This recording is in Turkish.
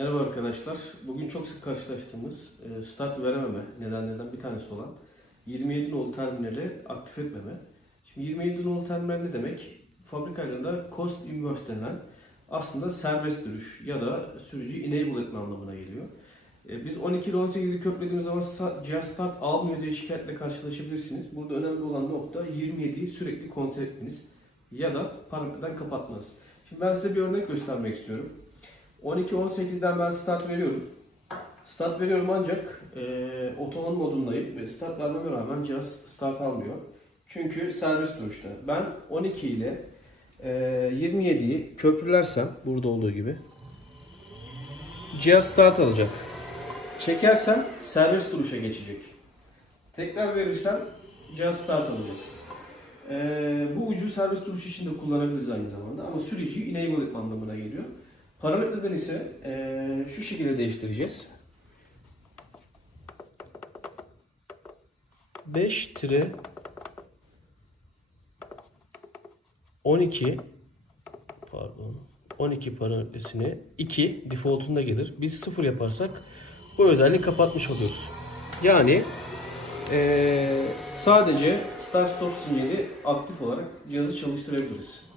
Merhaba arkadaşlar. Bugün çok sık karşılaştığımız e, start verememe nedenlerden bir tanesi olan 27 nolu terminali aktif etmeme. Şimdi 27 nolu terminal ne demek? Fabrikalarında cost inverse denilen aslında serbest sürüş ya da sürücüyü enable etme anlamına geliyor. E, Biz 12 ile 18'i köklediğimiz zaman cihaz start almıyor diye şikayetle karşılaşabilirsiniz. Burada önemli olan nokta 27'yi sürekli kontrol etmeniz ya da parametreden kapatmanız. Şimdi ben size bir örnek göstermek istiyorum. 12-18'den ben start veriyorum. Start veriyorum ancak e, otonom modundayım ve start vermeme rağmen cihaz start almıyor. Çünkü serbest duruşta. Ben 12 ile e, 27'yi köprülersem burada olduğu gibi cihaz start alacak. Çekersem serbest duruşa geçecek. Tekrar verirsem cihaz start alacak. E, bu ucu serbest duruş için de kullanabiliriz aynı zamanda ama sürücüyü enable anlamına geliyor. Parametreden ise eee, şu şekilde değiştireceğiz. 5 tire 12 pardon 12 parametresini 2 defaultunda gelir. Biz 0 yaparsak bu özelliği kapatmış oluyoruz. Yani eee, sadece start stop sinyali aktif olarak cihazı çalıştırabiliriz.